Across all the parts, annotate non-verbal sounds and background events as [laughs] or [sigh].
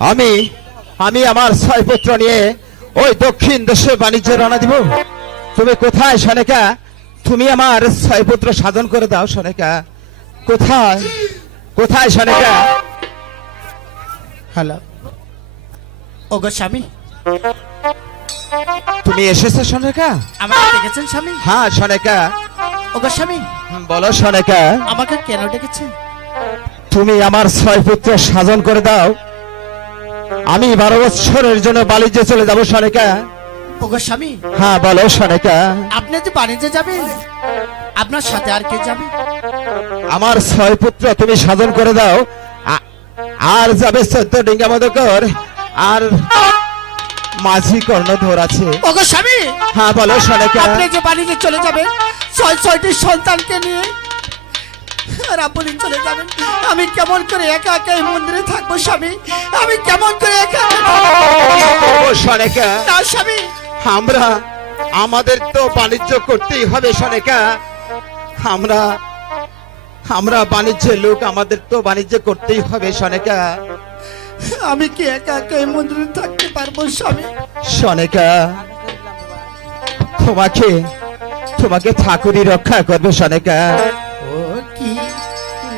আমি আমি আমার ছয় পুত্র নিয়ে ওই দক্ষিণ দেশে বাণিজ্য রওনা দিব। তুমি কোথায় সনেকা? তুমি আমার ছয় পুত্র সাধন করে দাও সনেকা। কোথায়? কোথায় সনেকা? হ্যালো। ওগো স্বামী। তুমি এসেছ সনেকা? আমাকে ডেকেছেন স্বামী? হ্যাঁ সনেকা। ওগো স্বামী। বলো সনেকা। আমাকে কেন ডেকেছেন? তুমি আমার ছয় পুত্র সাধন করে দাও। আমি বারো বছরের জন্য বাণিজ্যে চলে যাব সনেকা। ওগো স্বামী। হ্যাঁ বলো সনেকা। আপনি যে বাণিজ্যে যাবেন আপনার সাথে আর কে যাবে? আমার ছয় পুত্র তুমি সাধন করে দাও। আর যাবে চোদ্দ ডিঙ্গা মদকর আর মাঝি কর্ণধর আছে। ওগো স্বামী। হ্যাঁ বলো সনেকা। আপনি যে বাণিজ্যে চলে যাবেন ছয় ছয়টি সন্তানকে নিয়ে আর আপনি চলে যাবেন। আমি কেমন করে একা একা এই মন্দিরে থাকব স্বামী? আমি কেমন করে একা না স্বামী। আমরা আমাদের তো বাণিজ্য করতেই হবে সনেকা আমরা আমরা বাণিজ্যের লোক আমাদের তো বাণিজ্য করতেই হবে সনেকা আমি কি একা একা এই মন্দিরে থাকতে পারব স্বামী? সনেকা তোমাকে তোমাকে ঠাকুরই রক্ষা করবে সনেকা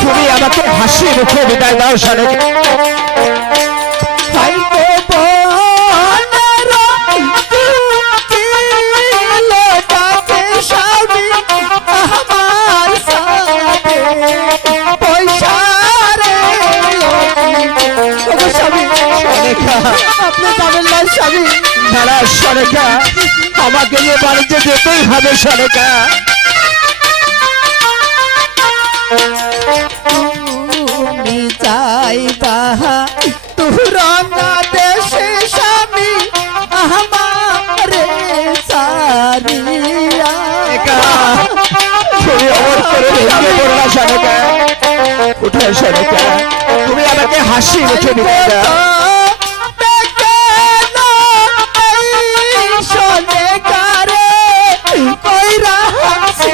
তুমি আমাকে হাসি মুখে বিদায় দাও সনেকা। না স্বামী দাঁড়া সনেকা আমাকে নিয়ে বাণিজ্য যেতেই হবে তুমি যাইবা তুরঙ্গা দেশে স্বামী আমারে সারিয়া উঠে সনেকা তুমি আমাকে হাসি মুখে বিদায়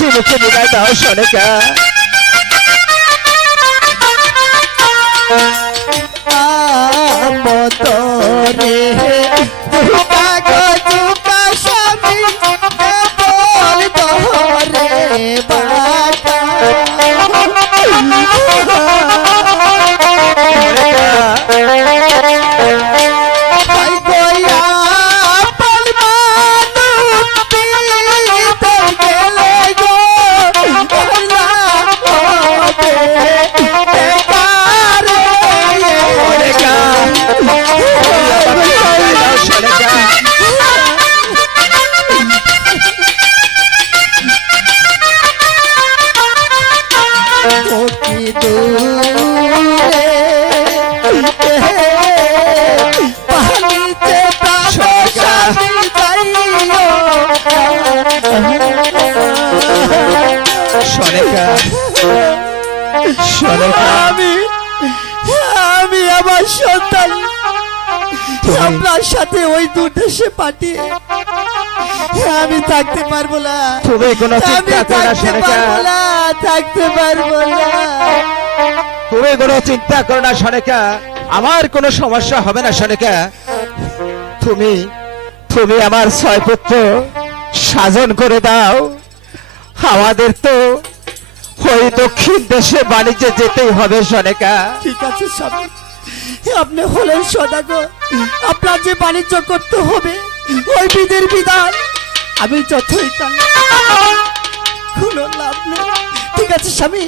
আমাকে হাসি মুখে বিদায় দাও সনেকা মতরে আমি আমি আমার সন্তান। আপনার সাথে ওই দুর্দেশে পাঠিয়ে আমি থাকতে পারব না। তুমি কোনো চিন্তা করো না থাকতে পারব না তুমি কোনো চিন্তা করো না সনেকা আমার কোনো সমস্যা হবে না সনেকা তুমি তুমি আমার ছয় পুত্র সাজন করে দাও। আমাদের তো ওই দক্ষিণ দেশে বাণিজ্যে যেতেই হবে সনেকা। ঠিক আছে স্বামী। আপনি হলেন সদাগর আপনার যে বাণিজ্য করতে হবে ওই বিধের বিধান। আমি যতই কোনো লাভ নেই। ঠিক আছে স্বামী।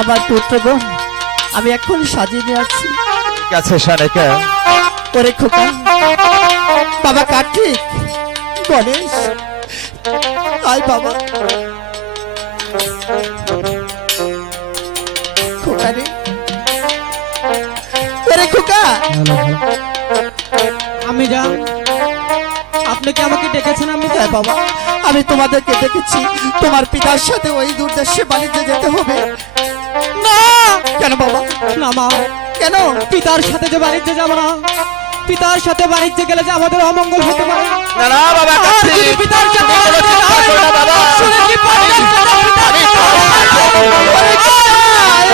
আমার পুত্রগণ আমি এখন সাজিয়ে নিয়ে আসছি ঠিক আছে সনেকা। করে খোকা। বাবা কার্তিক গণেশ। আয় বাবা। খোকা! আমি যান আপনি কি আমাকে ডেকেছেন? আমি হ্যাঁ বাবা। আমি তোমাদেরকে দেখেছি তোমার পিতার সাথে ওই দূরদেশে বাণিজ্যে যেতে হবে। না! কেন বাবা? না মা। কেন? পিতার সাথে যে বাণিজ্যে যাব না? পিতার সাথে বাণিজ্যে গেলে যে আমাদের অমঙ্গল হতে পারে না না বাবা পিতার সাথে বাবা।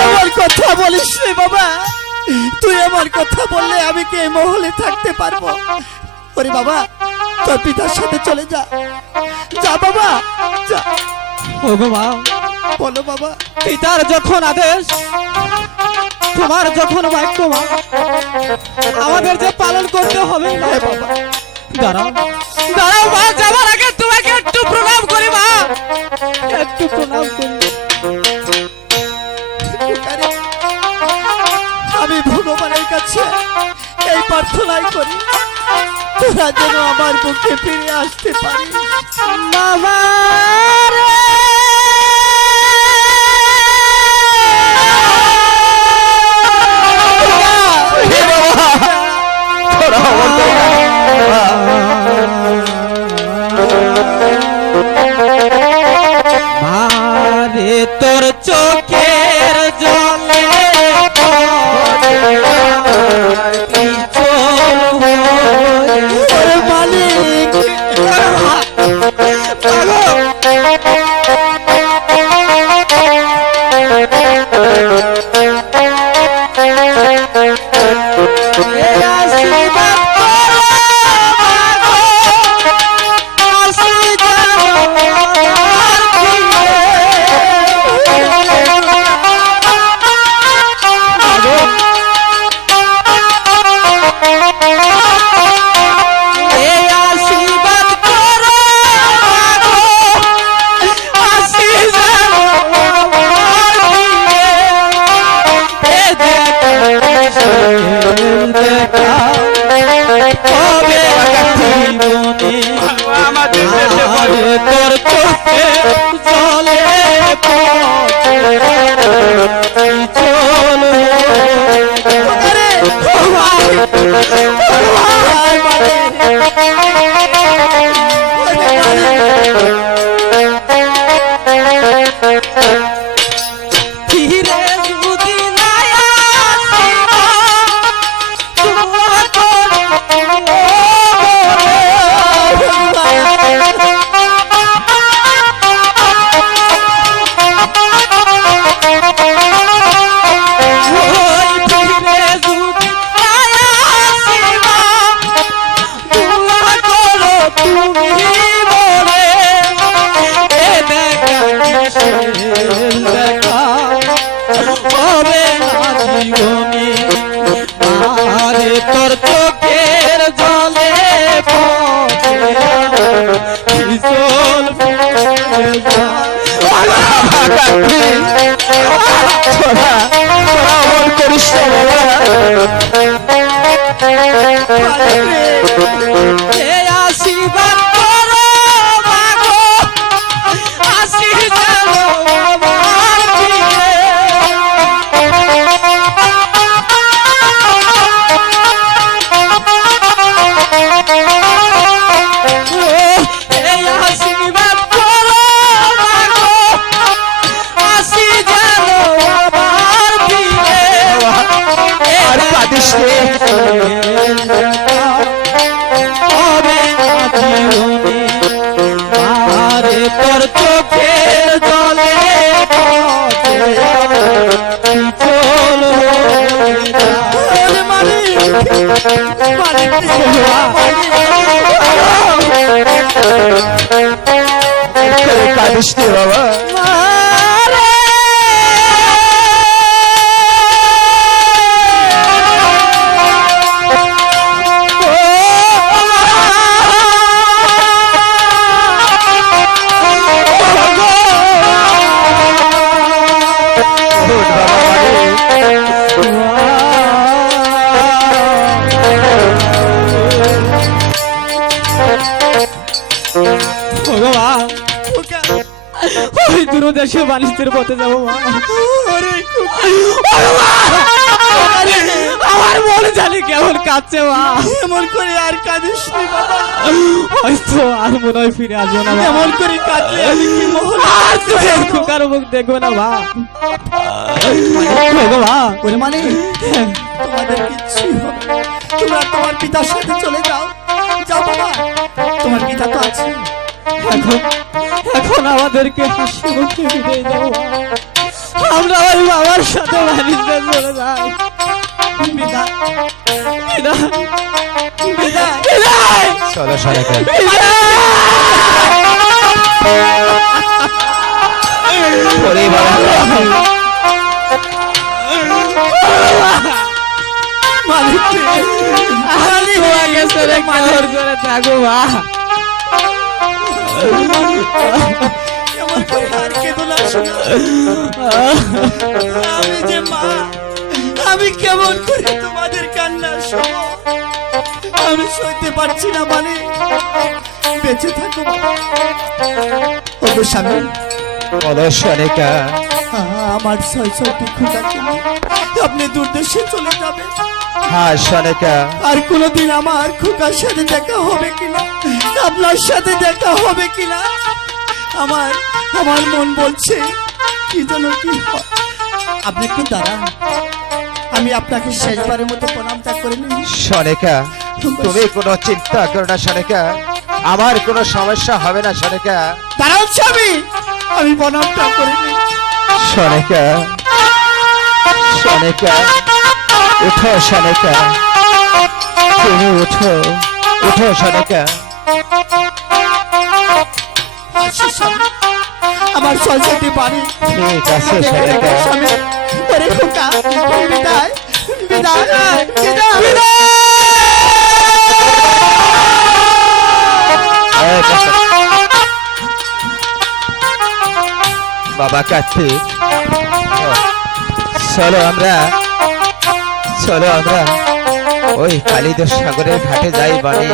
আমার কথা বলিস রে বাবা তুই আমার কথা বললে আমি কি এই মহলে থাকতে পারব ওরে বাবা তোর পিতার সাথে চলে যা যা বাবা যা ও মা বলো বাবা পিতার যখন আদেশ তোমার যখন বাক্য আমাদের যে পালন করতে হবে আগে তোমাকে একটু করি একটু প্রণাম আমি ভগবানের কাছে এই প্রার্থনাই করি, তোরা যেন আমার বুকে ফিরে আসতে পারি মামা তোরা [laughs] অমর বাবা। কাঁদিস নে বাবা ওই দূরদেশে বাণিজ্যের পথে যাব মা। আমার মনে জানি কেমন কাঁদছে মা। এমন করে আর কাঁদিস নি বাবা। হয়তো আর মনে হয় ফিরে আসব না মা। এমন করে কাঁদলে আমি কি আর তুমি খোকার মুখ দেখবে না মা। ভগবান ওরে মানে? তোমাদের কিচ্ছু হবে তোমরা তোমার পিতার সাথে চলে যাও। যাও বাবা। তোমার পিতা তো আছে এখন এখন আমাদেরকে হাসি মুখে দাও মা। আমরা ওই বাবার সাথে বাণিজ্যে চলে যাই বিদায় বিদায় বিদায় বিদায় চলো ওরে বাবা মালিক তোমাকে ছেড়ে কেমন করে থাকব মা আমি যে মা আমি কেমন করে তোমাদের কান্না শোনো আমি সইতে পারছি না মানে। বেঁচে থাকো। স্বামী সনেকা আমার ছয় ছয়টি নিয়ে আপনি দূরদেশে চলে যাবেন। হ্যাঁ সনেকা। আর কোনোদিন আমার খোকার সাথে দেখা হবে কিনা? আপনার সাথে দেখা হবে কিনা? আমার আমার মন বলছে কি যেন কি আপনি একটু দাঁড়ান। আমি আপনাকে শেষবারের মতো প্রণামটা করে নিই। সনেকা তুমি কোনো চিন্তা করো না সনেকা। আমার কোনো সমস্যা হবে না সনেকা। দাঁড়ান স্বামী। আমি প্রণামটা করে নিই। সনেকা সনেকা উঠো সনেকা তুমি উঠো উঠো সনেকা আমার ছয়টি বাড়ি। ঠিক আছে সনেকা ওরে খোকা বিদায়। বিদায়। বিদায়। বাবা কাছে। চলো আমরা চলো আমরা ওই কালিদর সাগরের ঘাটে যাই বাড়ি